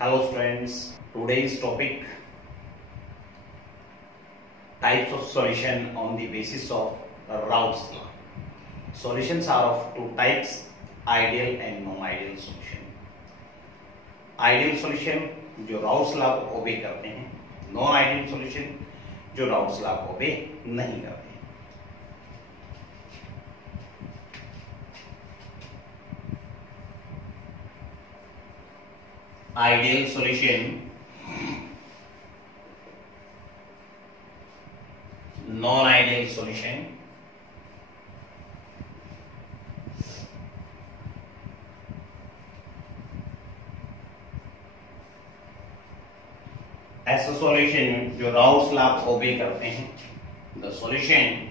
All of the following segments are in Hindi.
Hello students, today's topic types of solution on the basis of Raoult's law. Solutions are of two types, ideal and non-ideal solution. Ideal solution जो Raoult's law को ओबे करते हैं, non-ideal solution जो Raoult's law को ओबे नहीं करते हैं. Ideal solution, non-ideal solution. ऐसा सॉल्यूशन जो राउल्ट्स लॉ को ओबे करते हैं, the solution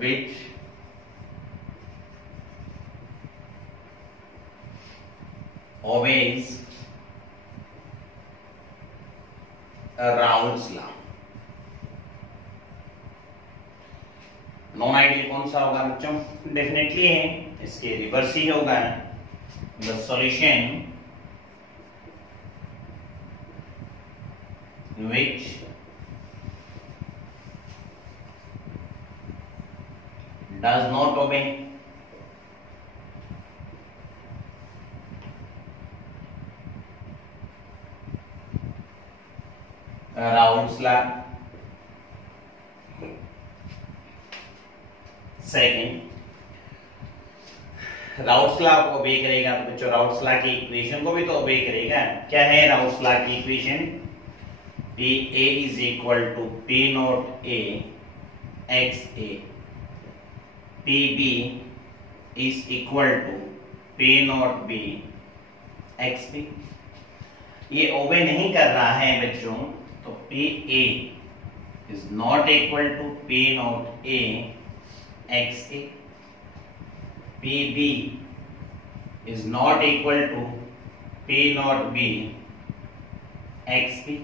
which obeys Raoult's law. Non ideal कौन सा होगा बच्चों? डेफिनेटली है, इसके रिवर्स ही होगा. The solution which does not obey Raoult's law. Second, Raoult's law को ओबे करेगा तो बच्चों राउल्ट्स लॉ की इक्वेशन को भी तो ओबे करेगा. क्या है राउल्ट्स लॉ की equation? P A is equal to P naught A X A, P B is equal to P naught B X B. ये ओबे नहीं कर रहा है बच्चों, तो P A is not equal to P naught A X A, P B is not equal to P naught B X B.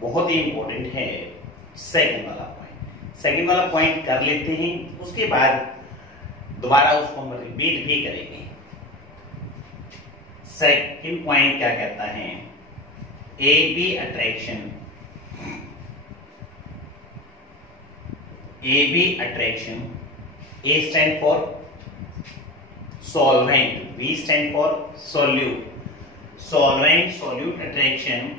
बहुत ही इंपॉर्टेंट है सेकंड वाला पॉइंट. सेकंड वाला पॉइंट कर लेते हैं, उसके बाद दोबारा उसको हम रिपीट भी करेंगे. सेकंड पॉइंट क्या कहता है? A B attraction, A B attraction, A stand for solvent, B stand for solute. Solvent solute attraction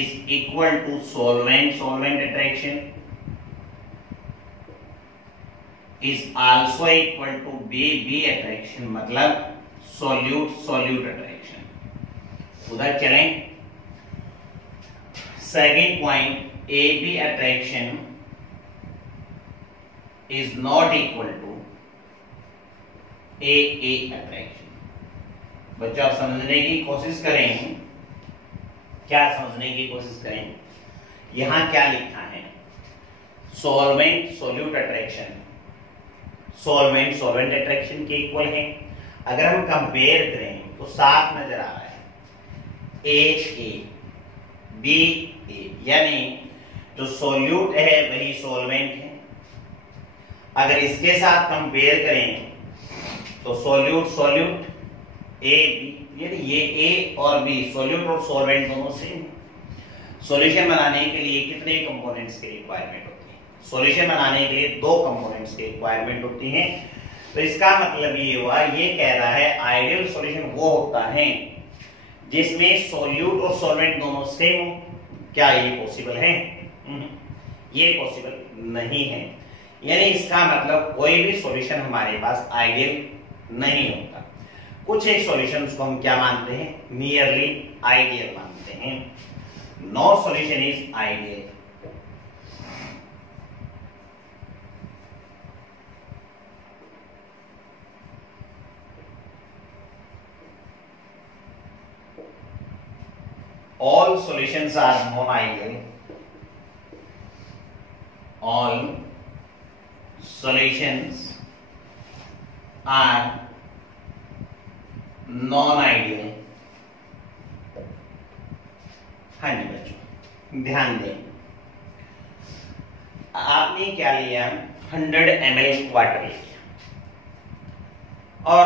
is equal to solvent solvent attraction is also equal to B attraction, मतलब solute solute attraction. उधर चलें. Second point, AB attraction is not equal to AA attraction. बच्चों आप समझने की कोशिश करें. क्या समझने की कोशिश करें? यहां क्या लिखा है? Solvent solute attraction, solvent solvent attraction के इक्वल है. अगर हम कंपेयर करें तो साफ नजर आ रहा है ए बी ए, यानी जो सोल्यूट है वही सॉल्वेंट है. अगर इसके साथ कंपेयर करें तो सोल्यूट सोल्यूट ए बी, यानी ये ए और बी सोल्यूट और सॉल्वेंट दोनों सेम. सॉल्यूशन बनाने के लिए कितने कंपोनेंट्स की रिक्वायरमेंट होती है? सॉल्यूशन बनाने के लिए दो कंपोनेंट्स की रिक्वायरमेंट होती है. तो इसका मतलब ये हुआ, ये कह रहा है आइडियल सॉल्यूशन वो होता है जिसमें सोल्यूट और सॉल्वेंट दोनों सेम हो. क्या ये पॉसिबल है? ये पॉसिबल नहीं है. यानी इसका मतलब कोई भी सॉल्यूशन हमारे पास आइडियल नहीं होता. कुछ एक सॉल्यूशंस को हम क्या मानते हैं? नियरली आइडियल मानते हैं. No solution is ideal. All solutions are non-ideal. All solutions are non-ideal. हाँ जी बच्चों ध्यान दें. आपने क्या लिया? 100 ml वाटर लिया. और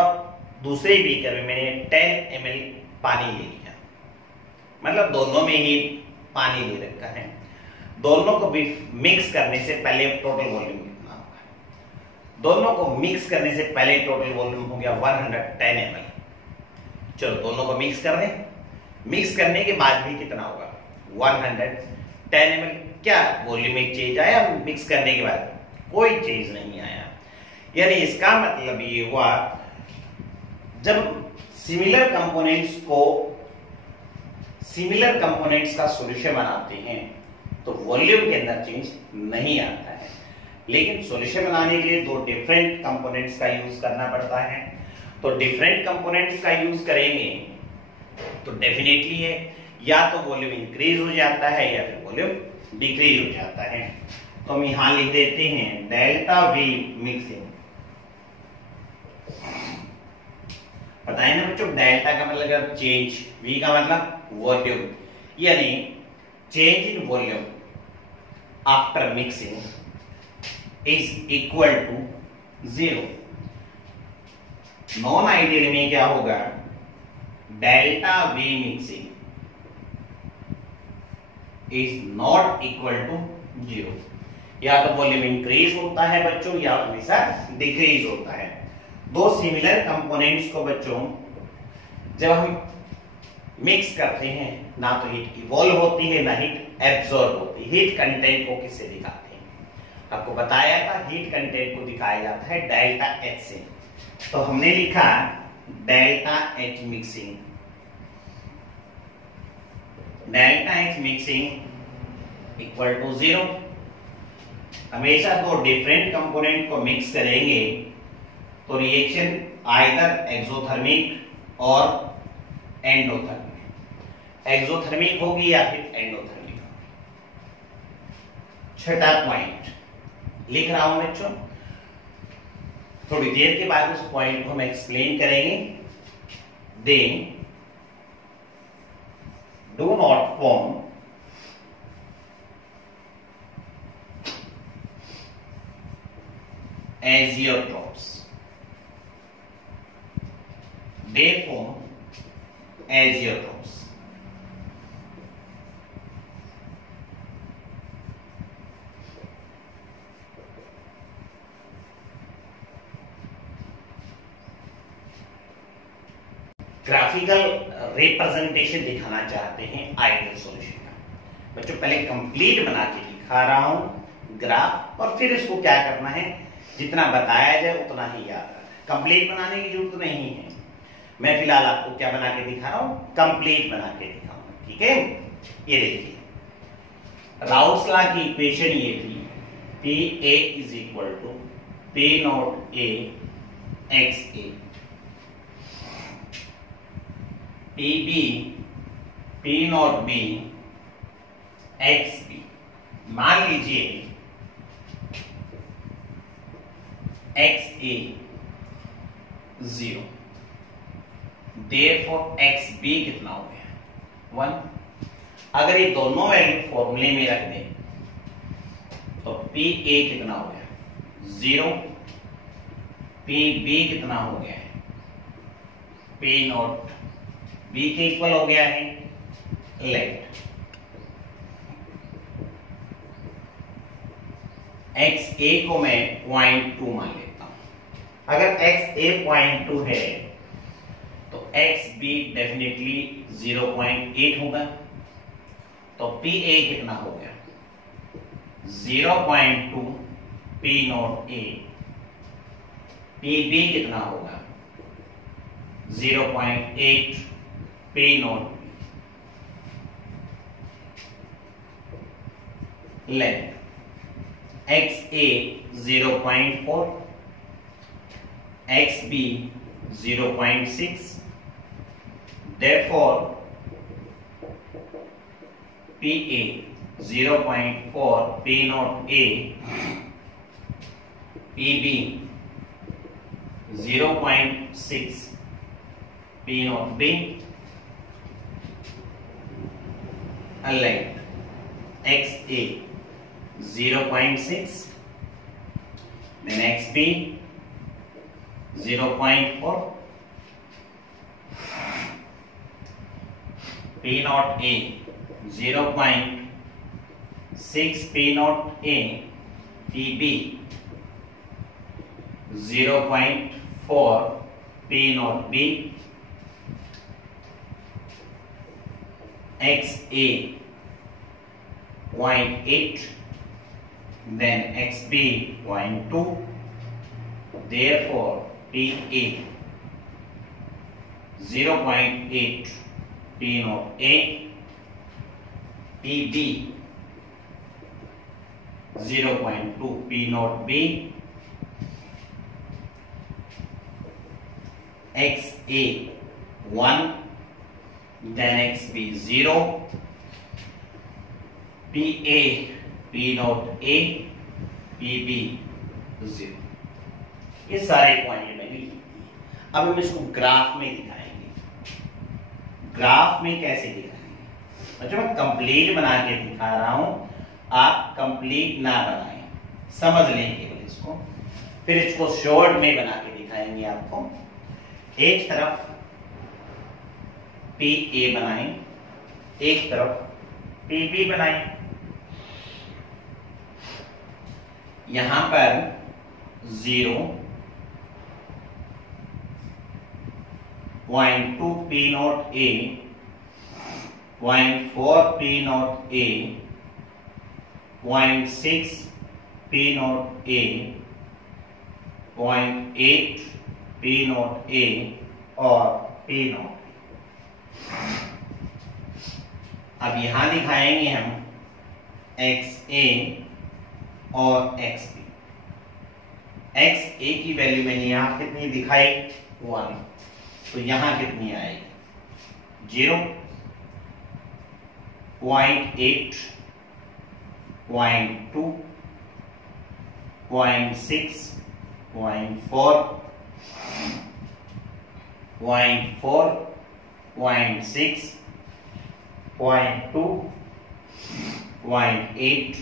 दूसरे बीकर में मैंने 10 ml पानी ले लिया, मतलब दोनों में ही पानी ले रखा है। दोनों को भी मिक्स करने से पहले टोटल वॉल्यूम कितना होगा? दोनों को मिक्स करने से पहले टोटल वॉल्यूम हो गया 110 ml। चलो दोनों को मिक्स कर दें। मिक्स करने के बाद भी कितना होगा? 110 ml। क्या वॉल्यूम में चेंज आया मिक्स करने के बाद? कोई चेंज नहीं आया। यानी इसका मतलब ये हुआ, जब सिमिलर कंपोनेंट्स का सॉल्यूशन बनाते हैं तो वॉल्यूम के अंदर चेंज नहीं आता है। लेकिन सॉल्यूशन बनाने के लिए दो डिफरेंट कंपोनेंट्स का यूज करना पड़ता है। तो डिफरेंट कंपोनेंट्स का यूज करेंगे तो डेफिनेटली है या तो वॉल्यूम इंक्रीज हो जाता है या फिर वॉल्यूम डिक्रीज हो जाता है। तो हम यहां लिख देते हैं डेल्टा वी मिक्सिंग। पता है ना बच्चों, डेल्टा का मतलब चेंज, वी का मतलब वॉल्यूम, यानी change in volume after mixing is equal to 0। Non ideal में क्या होगा? Delta V mixing is not equal to 0। या तो वॉल्यूम इंक्रीज होता है बच्चों या हमेशा डिक्रीज होता है। दो सिमिलर कंपोनेंट्स को बच्चों जब हम मिक्स करते हैं, ना तो हीट इवॉल्व होती है ना हीट एब्सॉर्ब होती है। हीट कंटेंट को किससे दिखाते हैं? आपको बताया था हीट कंटेंट को दिखाया जाता है डेल्टा एच से। तो हमने लिखा delta H mixing. Delta H mixing equal to 0। हमेशा दो डिफरेंट कंपोनेंट को मिक्स करेंगे तो रिएक्शन आइदर एक्सोथर्मिक और एंडोथर्मिक, एक्सोथर्मिक होगी या फिर एंडोथर्मिक। छठा पॉइंट लिख रहा हूं बच्चों, थोड़ी देर के बाद उस पॉइंट को हम एक्सप्लेन करेंगे। They do not form azeotrophs, they form azeotrophs। Graphical representation दिखाना चाहते हैं आइडियल सॉल्यूशन का। बच्चों पहले कंप्लीट बना के दिखा रहा हूं ग्राफ, और फिर इसको क्या करना है, जितना बताया जाए उतना ही याद रखना। कंप्लीट बनाने की जरूरत नहीं है। मैं फिलहाल आपको क्या बना के दिखा रहा हूं? कंप्लीट बना के दिखाऊंगा। ठीक है, ये देखिए राउल्स लॉ की इक्वेशन ये थी, P A is equal to P naught A X A, P B P naught B X B. मान लीजिए X A 0, therefore X B कितना हो गया? 1। अगर ये दोनों वैल्यू फॉर्मूले में रख दें तो पी ए कितना हो गया? 0। पी बी कितना हो गया है? पी नॉट बी के इक्वल हो गया है। लेट एक्स ए को मैं 0.2 मान लेता हूं। अगर एक्स ए 0.2 है तो एक्स बी डेफिनेटली 0.8 होगा। तो पी ए कितना हो गया? 0.2 P naught A. P B कितना होगा? 0.8 P naught B. Let X A 0.4, X B 0.6, therefore P A 0.4 P naught A, P B 0.6 P naught B. Let X A 0.6, then XB 0.4, P naught A 0.6 P naught A, PB 0.4 P naught B, XA 0.8, then XB 0.2, therefore PA 0.8 P naught A, PB 0.2 P naught B, XA 1, then XB 0, PA P naught A, PB 0। ये सारे पॉइंट मैंने लिख दिए। अब हम इसको ग्राफ में दिखाएंगे। ग्राफ में कैसे दिखाएंगे? बच्चों मैं कंप्लीट बना के दिखा रहा हूं, आप कंप्लीट ना बनाएं, समझ लें केवल इसको, फिर इसको शॉर्ट में बना के दिखाएंगे आपको। एक तरफ PA बनाएं, एक तरफ PB बनाएं। यहां पर 0.2 P naught A, 0.4 P naught A, 0.6 P naught A, 0.8 P naught A और P naught। अब यहां दिखाएंगे हम XA और XB। XA की वैल्यू मैंने यहां कितनी दिखाई 1, तो यहां कितनी आएगी 0.8, 0.2, 0.6, 0.4, 0.4, 0.6, 0.2, 0.8,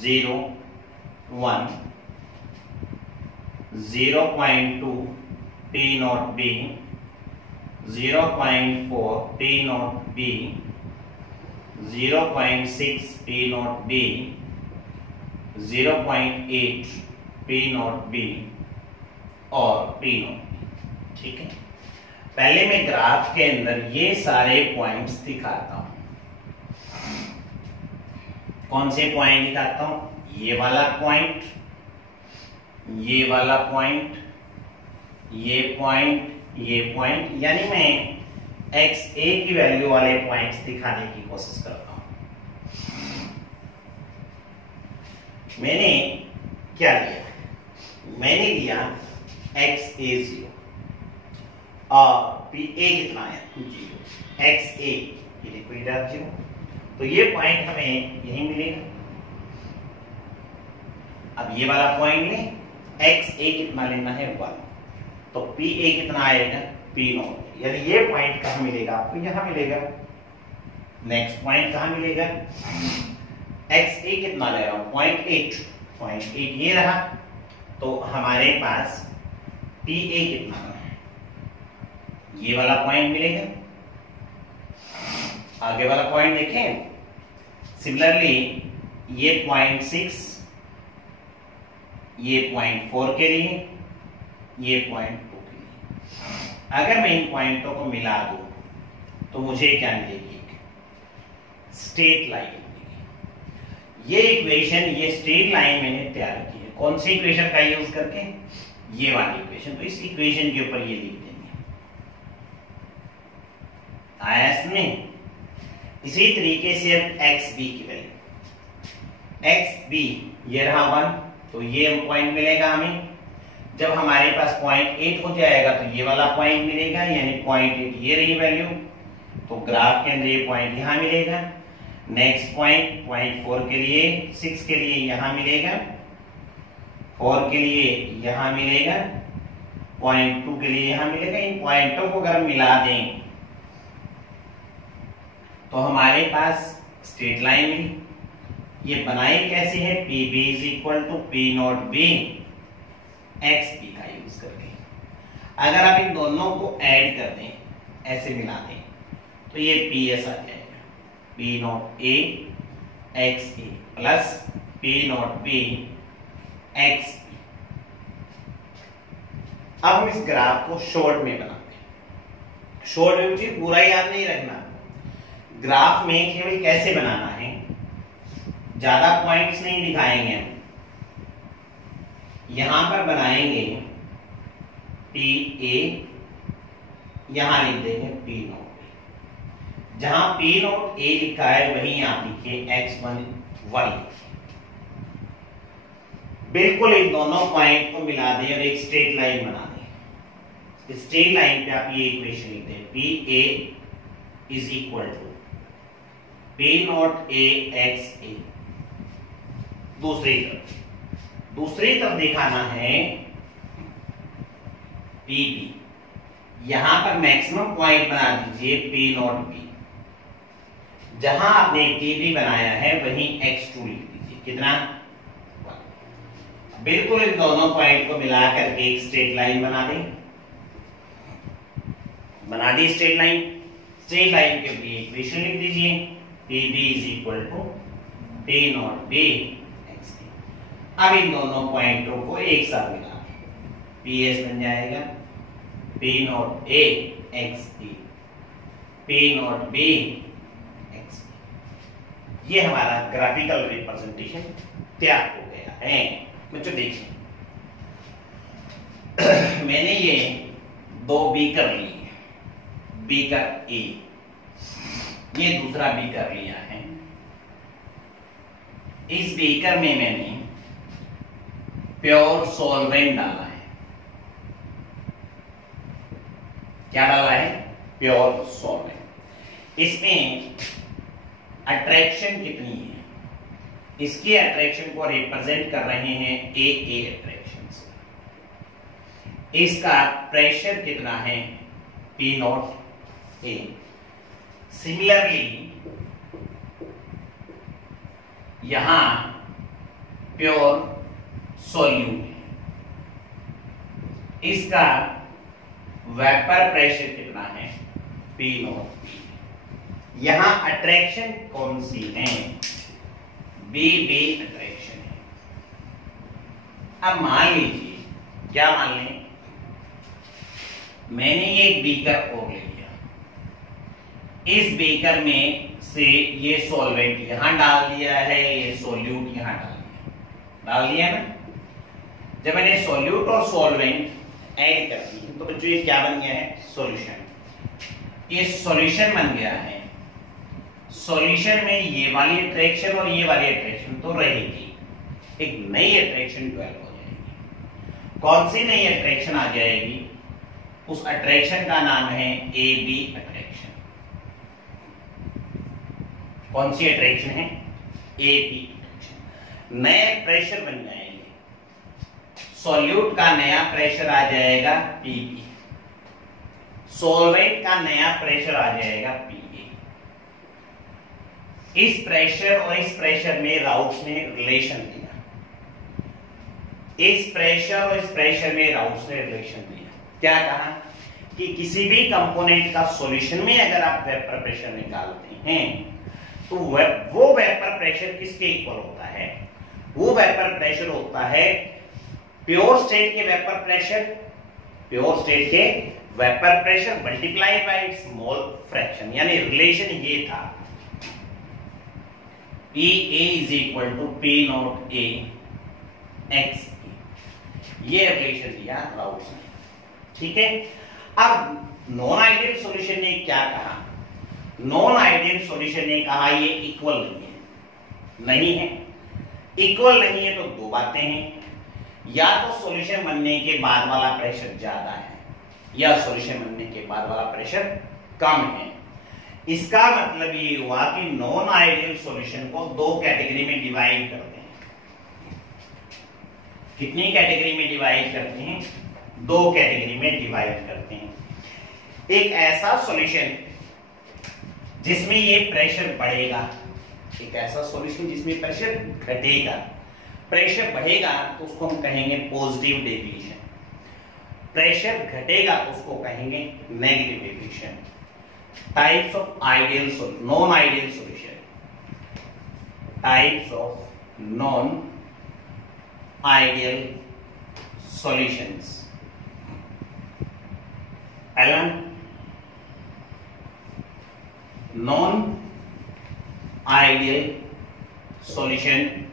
0, 1, 0.2 P naught B, 0.4 P naught B, 0.6 P naught B, 0.8 P naught B और P naught B। ठीक है, पहले मैं ग्राफ के अंदर ये सारे पॉइंट्स दिखाता हूं। कौन से पॉइंट दिखाता हूं? ये वाला पॉइंट, ये वाला पॉइंट, ये पॉइंट, ये पॉइंट, यानी मैं XA की वैल्यू वाले पॉइंट्स दिखाने की कोशिश करता हूं। मैंने क्या लिया? मैंने लिया XA 0 और PA कितना है 0, XA ये देखो इधर 0, तो ये पॉइंट हमें यही मिलेगा। अब ये वाला पॉइंट में XA कितना लेना है 1, तो PA कितना आएगा P naught, यानी ये पॉइंट कहां मिलेगा आपको? यहां मिलेगा। नेक्स्ट पॉइंट कहां मिलेगा? XA कितना ले रहा हूं 0.8, 0.8 ये रहा, तो हमारे पास PA कितना है, ये वाला पॉइंट मिलेगा। आगे वाला पॉइंट देखें, सिमिलरली ये 0.6, ये 0.4 के लिए, ये 0.2 के लिए। अगर मैं इन पॉइंटों को मिला दूं तो मुझे क्या मिलेगी? स्ट्रेट लाइन मिलेगी। ये इक्वेशन, ये स्ट्रेट लाइन मैंने तैयार की है। कौन सी इक्वेशन का यूज करके? ये वाली इक्वेशन। तो इस इक्वेशन के ऊपर ये लिख देंगे। आया इसमें? इसी तरीके से अब XB की वैल्यू, XB ये रहा 1, तो ये पॉइंट मिलेगा हमें। जब हमारे पास 0.8 हो जाएगा तो ये वाला पॉइंट मिलेगा, यानी 0.8 ये रही वैल्यू, तो ग्राफ के अंदर ये पॉइंट यहां मिलेगा। नेक्स्ट पॉइंट 0.4 के लिए, 6 के लिए यहां मिलेगा, 4 के लिए यहां मिलेगा, 0.2 के लिए यहां मिलेगा। इन पॉइंटों को अगर मिला दें तो हमारे पास स्ट्रेट लाइन मिली। ये बनाई कैसे है? PB = P naught B XB का यूज यूज करके। अगर आप इन दोनों को ऐड कर दें, ऐसे मिला दें, तो ये पी एस आ जाएगा, P naught A X A plus P naught B X. अब हम इस ग्राफ को शॉर्ट में बनाते हैं। शॉर्ट में मुझे पूरा याद नहीं रखना, ग्राफ में केवल कैसे बनाना है, ज्यादा पॉइंट्स नहीं दिखाएंगे हम। यहां पर बनाएंगे पी ए, यहां लिख देंगे पी नॉट ए। जहां पी नॉट ए लिखा है वहीं आप लिखिए x1 1। बिल्कुल इन दोनों पॉइंट को मिला दें और एक स्ट्रेट लाइन बना दें। स्ट्रेट लाइन पे आप ये इक्वेशन लिख दें, P A is equal to P naught A X A. दूसरी तरफ दिखाना है पी बी। यहां पर मैक्सिमम पॉइंट बना दीजिए पी नॉट बी। जहां आपने पी बी बनाया है वहीं x2 लिख दीजिए। कितना? 1। बिल्कुल इन दोनों पॉइंट को मिला करके एक स्ट्रेट लाइन बना दें। बना दी स्ट्रेट लाइन। स्ट्रेट लाइन के लिए इक्वेशन लिख दीजिए, P B is equal to P naught B X. अब इन दोनों पॉइंटों को एक साथ मिला पी एस बन जाएगा P naught A X A P naught B x. ये हमारा ग्राफिकल रिप्रेजेंटेशन तैयार हो गया है। बच्चों देखिए, मैंने ये दो बीकर लिए, बीकर ए, ये दूसरा बीकर लिया है। इस बीकर में मैंने प्योर सॉल्वेंट डाला है। क्या डाला है? Pure solvent. इसमें अट्रैक्शन कितनी है? इसके अट्रैक्शन को रिप्रेजेंट कर रहे हैं ए अट्रैक्शन से। इसका प्रेशर कितना है? पी नॉट ए। सिमिलरली यहां प्योर सॉल्यूट है, इसका वेपर प्रेशर कितना है? P naught B. यहां अट्रैक्शन कौन सी है? बी अट्रैक्शन है। अब मान लीजिए, क्या मान लें, मैंने ये एक बीकर और ले लिया। इस बीकर में से ये सॉल्वेंट यहां डाल दिया है, ये सॉल्यूट यहां डाल दिया ना। जब मैंने सॉल्यूट और सॉल्वेंट ऐड कर दी तो बच्चों ये क्या बन गया है? सॉल्यूशन। ये सॉल्यूशन बन गया है। सॉल्यूशन में ये वाली अट्रैक्शन और ये वाली अट्रैक्शन तो रहेगी, एक नई अट्रैक्शन डेवलप हो जाएगी। कौन सी नई अट्रैक्शन आ जाएगी? उस अट्रैक्शन का नाम है ए बी अट्रैक्शन। कौन सी अट्रैक्शन है? A B attraction. नए प्रेशर बन जाएंगे। सॉल्यूट का नया प्रेशर आ जाएगा पी बी, सॉल्वेंट का नया प्रेशर आ जाएगा पी ए। इस प्रेशर और इस प्रेशर में राउट्स ने रिलेशन दिया। इस प्रेशर और इस प्रेशर में राउट्स ने रिलेशन दिया। क्या कहा कि किसी भी कंपोनेंट का सॉल्यूशन में अगर आप वेपर प्रेशर निकालते हैं तो वो वेपर प्रेशर किसके इक्वल होता है? वो वेपर प्रेशर होता है प्योर स्टेट के वेपर प्रेशर, प्योर स्टेट के vapour pressure multiplied by its mole fraction. यानी रिलेशन ये था, P A is equal to P naught A X. ये रिलेशन दिया राउट्स ने। ठीक है। अब नॉन आइडियल सॉल्यूशन ने क्या कहा? नॉन आइडियल सॉल्यूशन ने कहा ये इक्वल नहीं है। इक्वल नहीं है तो दो बातें हैं, या तो सॉल्यूशन बनने के बाद वाला प्रेशर ज्यादा है या सॉल्यूशन बनने के बाद वाला प्रेशर कम है। इसका मतलब ये हुआ कि नॉन आइडियल सॉल्यूशन को दो कैटेगरी में डिवाइड करते हैं। कितनी कैटेगरी में डिवाइड करते हैं? दो कैटेगरी में डिवाइड करते हैं। एक ऐसा सॉल्यूशन जिसमें ये प्रेशर बढ़ेगा, एक ऐसा सॉल्यूशन जिसमें प्रेशर घटेगा। प्रेशर बढ़ेगा तो उसको हम कहेंगे पॉजिटिव डेविएशन, प्रेशर घटेगा तो उसको कहेंगे negative deviation. Types of ideal non ideal solution, types of non ideal solutions. पहला non ideal solution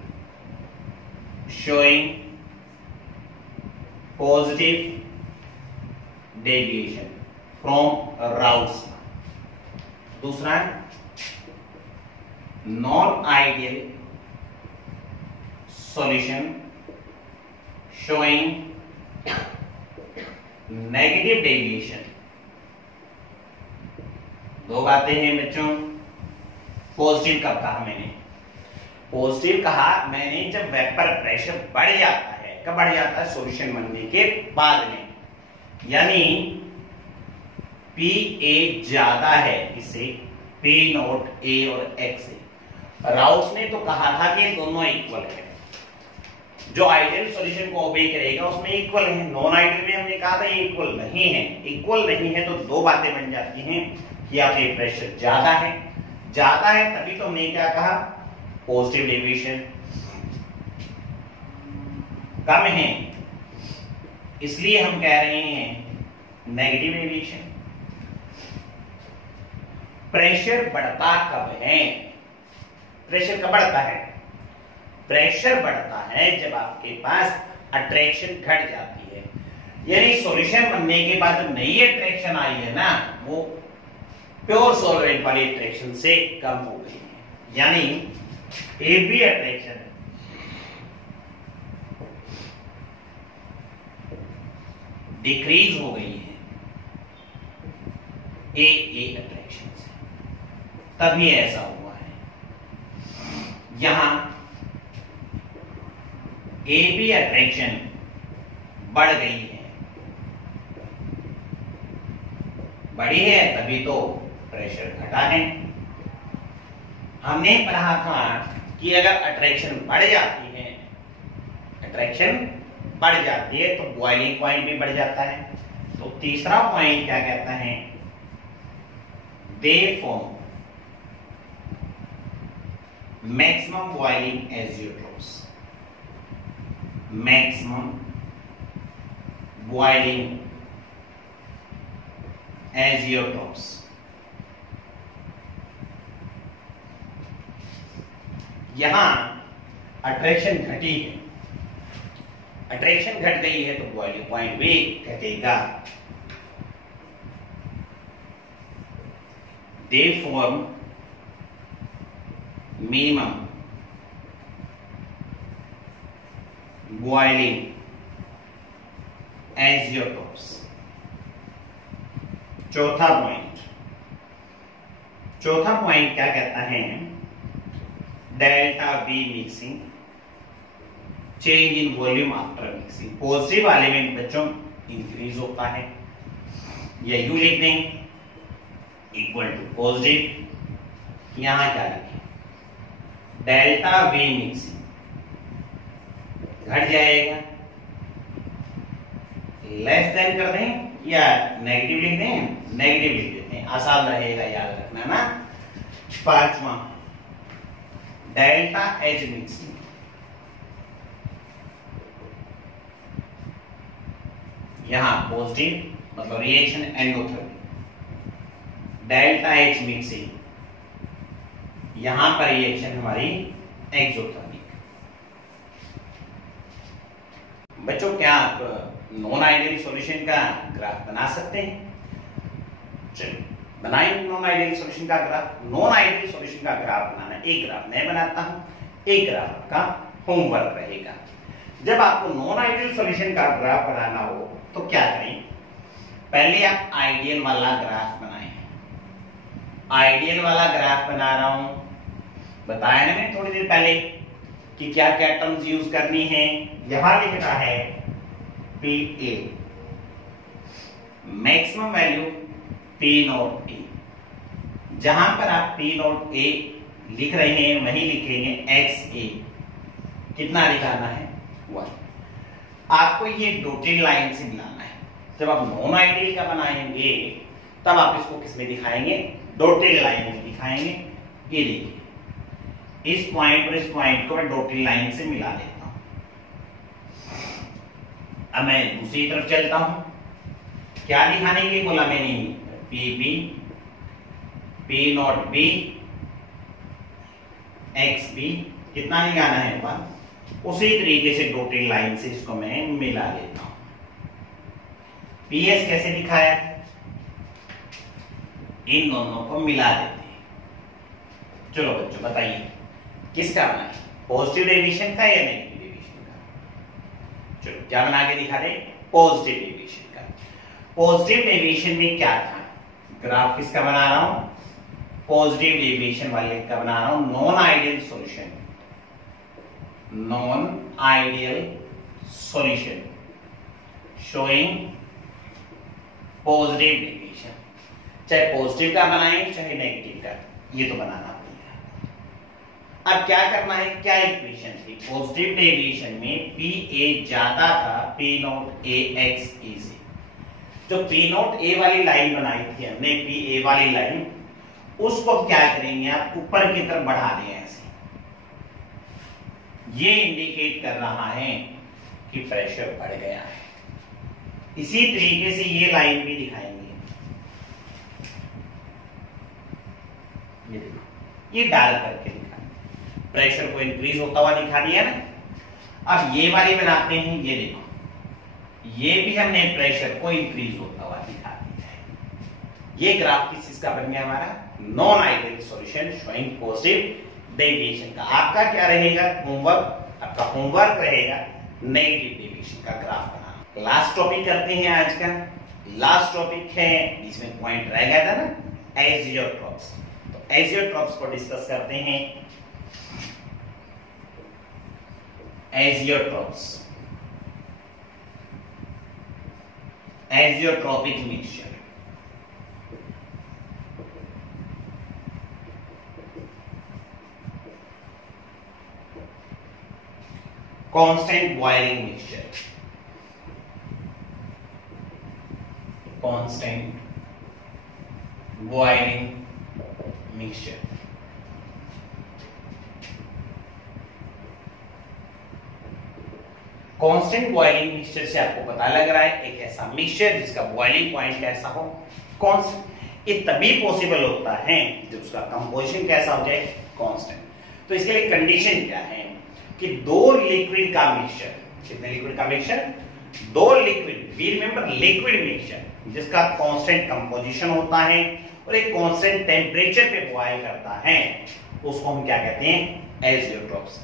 showing positive deviation from routes। दूसरा non ideal solution showing negative deviation. दो बातें हैं बच्चों। पॉजिटिव कब कहा मैंने? पॉजिटिव कहा मैंने जब वेपर प्रेशर बढ़ जाता है। कब बढ़ जाता है? सॉल्यूशन बनने के बाद में, यानी PA ज्यादा है इसे P नॉट A और X से। राउस ने तो कहा था कि दोनों इक्वल है, जो आइडियल सॉल्यूशन को ओबे करेगा उसमें इक्वल है। नॉन आइडियल में हमने कहा था ये इक्वल नहीं है। इक्वल नहीं है तो दो बातें बन जाती हैं कि आप ये प्रेशर ज्यादा है तभी तो हमने क्या कहा? Positive deviation. कम है इसलिए हम कह रहे हैं नेगेटिव डेविएशन। प्रेशर बढ़ता कब है? प्रेशर कब बढ़ता है? प्रेशर बढ़ता है जब आपके पास अट्रैक्शन घट जाती है, यानी सॉल्यूशन बनने के बाद जो नई अट्रैक्शन आई है ना, वो प्योर सॉल्वेंट वाली अट्रैक्शन से कम हो गई है, यानी AB अट्रैक्शन डिक्रीज हो गई है AA अट्रैक्शन से, तभी ऐसा हुआ है। यहां AB अट्रैक्शन बढ़ गई है, बढ़ी है तभी तो प्रेशर घटा है। हमने पढ़ा था कि अगर अट्रैक्शन बढ़ जाती है तो बॉइलिंग पॉइंट भी बढ़ जाता है। तो तीसरा पॉइंट क्या कहता है? They form maximum boiling azeotropes. Maximum boiling azeotropes. यहां अट्रैक्शन घटी है, अट्रैक्शन घट गई है तो बॉइलिंग पॉइंट भी घटेगा। They form minimum boiling azeotropes. चौथा पॉइंट क्या कहता है? Delta V mixing, change in volume after mixing. Positive वाले में बच्चों इंक्रीज होता है, या यू लिख दें इक्वल टू पॉजिटिव। यहां क्या लिखें? डेल्टा V मिक्सिंग घट जाएगा, लेस देन कर दें या नेगेटिव लिख दें? नेगेटिव लिख देते हैं, आसान रहेगा याद रखना ना। पांचवा डेल्टा H मिक्सिंग, यहां पॉजिटिव मतलब reaction endothermic. Delta H mixing, यहां पर रिएक्शन हमारी एक्सोथर्मिक। बच्चों क्या आप नॉन आइडियल सॉल्यूशन का ग्राफ बना सकते हैं? चलिए बनाएंगे नॉन आइडियल सॉल्यूशन का ग्राफ। नॉन आइडियल सॉल्यूशन का ग्राफ बनाना, एक ग्राफ मैं बनाता हूं, एक ग्राफ का होमवर्क रहेगा। जब आपको नॉन आइडियल सॉल्यूशन का ग्राफ बनाना हो तो क्या करें? पहले आप आइडियल वाला ग्राफ बनाएं। आइडियल वाला ग्राफ बना रहा हूं, बताया ना मैंने थोड़ी देर पहले कि क्या क्या टर्म्स यूज करनी है। यहां लिख रहा है PA, maximum value P not A। जहां पर आप P नॉट A लिख रहे हैं वहीं लिखेंगे XA। कितना लिखाना है? 1। आपको ये डॉटेड लाइन से मिलाना है। जब आप नॉन आइडियल का बनाएंगे तब आप इसको किस में दिखाएंगे, डॉटेड लाइन में दिखाएंगे। ये देखिए इस पॉइंट और इस पॉइंट को मैं डॉटेड लाइन से मिला देता हूं। अब मैं दूसरी तरफ चलता हूं, क्या दिखाने के लिए बोला मैंने, P B, P naught B, X B, कितना निकालना है बात, उसी तरीके से डॉटेड लाइन से इसको मैं मिला देता हूं। पी एस कैसे दिखाया, इन दोनों को मिला देते हैं। चलो बच्चों बताइए किसका बना है, पॉजिटिव डेविएशन का या नेगेटिव डेविएशन का। चलो क्या बना के दिखा रहे, पॉजिटिव डेविएशन का। पॉजिटिव डेविएशन में क्या था, ग्राफ किसका बना रहा हूं, पॉजिटिव डेविएशन वाले का बना रहा हूं, non ideal solution, non ideal solution showing positive deviation. चाहे पॉजिटिव का बनाएं चाहे नेगेटिव का, ये तो बनाना पड़ेगा। अब क्या करना है, क्या इक्वेशन थी, पॉजिटिव डेविएशन में पी ए ज्यादा था पी नॉट ए एक्स ई से। जो पी नॉट ए वाली लाइन बनाई थी हमने, पी ए वाली लाइन, उसको क्या करेंगे आप ऊपर की तरफ बढ़ा दें ऐसे। ये इंडिकेट कर रहा है कि प्रेशर बढ़ गया है। इसी तरीके से ये लाइन भी दिखाएंगे, ये डाल करके दिखा, प्रेशर को इंक्रीज होता हुआ दिखा दिया ना। अब ये वाली बनाते हैं, ये देखो ये भी हमने प्रेशर को इंक्रीज होता हुआ दिखा दिया है। ये ग्राफ किस चीज का बन गया हमारा, non ideal solution showing positive deviation का। आपका क्या रहेगा होमवर्क, आपका होमवर्क रहेगा नेगेटिव डेविएशन का ग्राफ बनाना। लास्ट टॉपिक करते हैं आज का, लास्ट टॉपिक है, इसमें पॉइंट रह गया था ना, एजियोट्रॉप्स। तो एजियोट्रॉप्स को डिस्कस करते हैं। Azeotropes, azeotropic mixture. Constant boiling mixture, constant boiling mixture. Constant boiling mixture से आपको पता लग रहा है एक ऐसा मिक्सचर जिसका बॉइलिंग पॉइंट कैसा हो, कांस्टेंट। ये तभी पॉसिबल होता है जब उसका कंपोजिशन कैसा हो जाए, कांस्टेंट। तो इसके लिए कंडीशन क्या है कि दो लिक्विड का मिक्सचर, कितने लिक्विड का मिक्सचर, दो liquid, we remember liquid mixture जिसका कांस्टेंट कंपोजिशन होता है और एक कांस्टेंट टेंपरेचर पे बॉयल करता है, उसको हम क्या कहते हैं, एजियोट्रॉप्स।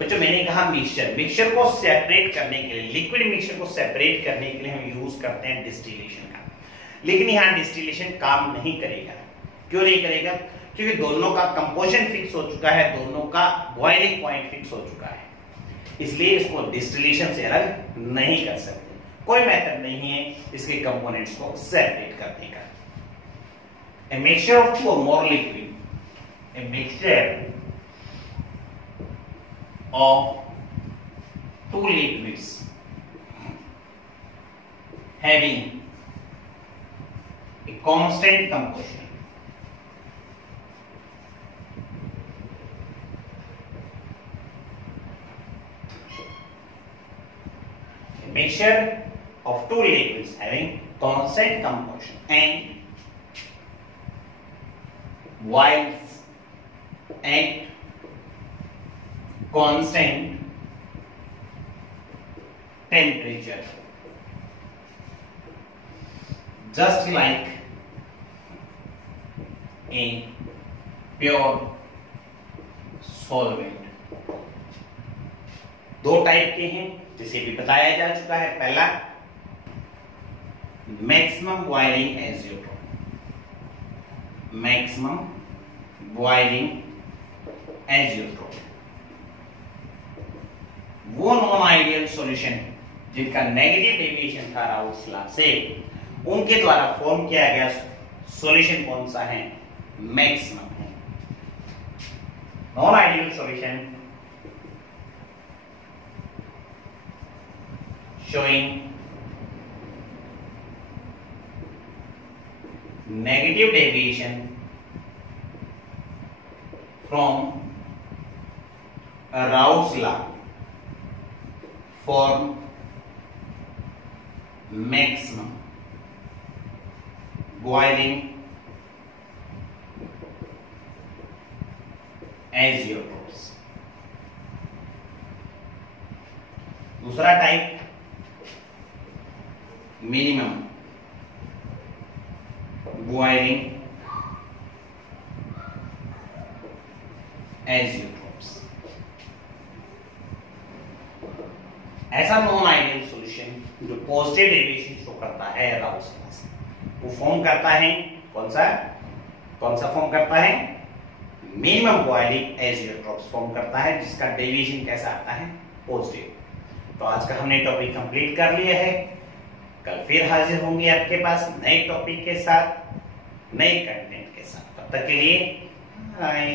बच्चों मैंने कहा मिक्सचर, मिक्सचर को सेपरेट करने के लिए, लिक्विड मिक्सचर को सेपरेट करने के लिए हम यूज करते हैं डिस्टिलेशन का। लेकिन यहां डिस्टिलेशन काम नहीं करेगा। क्यों नहीं करेगा, क्योंकि दोनों का कंपोजिशन फिक्स हो चुका है, दोनों का बॉइलिंग पॉइंट फिक्स हो चुका है, इसलिए इसको डिस्टिलेशन से अलग नहीं कर सकते। कोई मेथड नहीं है इसके कंपोनेंट्स को सेपरेट करने का। A mixture of two or more liquid, a mixture of two liquids having a constant composition, a mixture of two liquids having constant composition and while at constant temperature, just like a pure solvent। दो टाइप के हैं जिसे भी बताया जा चुका है। पहला maximum boiling azeotrope, maximum boiling azeotrope, वो नॉन आइडियल सॉल्यूशन जिनका नेगेटिव डेविएशन था राउल्ट्स लॉ से, उनके द्वारा फॉर्म किया गया सॉल्यूशन कौन सा है, मैक्सिमम है। Non ideal solution showing negative deviation from Raoult's law for maximum boiling azeotrophs। दूसरा टाइप मिनिमम बॉइलिंग azeotrophs। ऐसा नॉन आइडियल सॉल्यूशन जो पॉजिटिव डेविएशन शो करता है राउल्ट्स लॉ से, वो फॉर्म करता है कौन सा फॉर्म करता है? मिनिमम बॉइलिंग एजियोट्रोप्स फॉर्म करता है, जिसका डेविएशन कैसा आता है? पॉजिटिव। तो आज का हमने टॉपिक कंप्लीट कर लिया है। कल फिर हाजिर होंगे आपके पास नए टॉपिक के साथ, नए कंटेंट के साथ। तब तक के लिए बाय।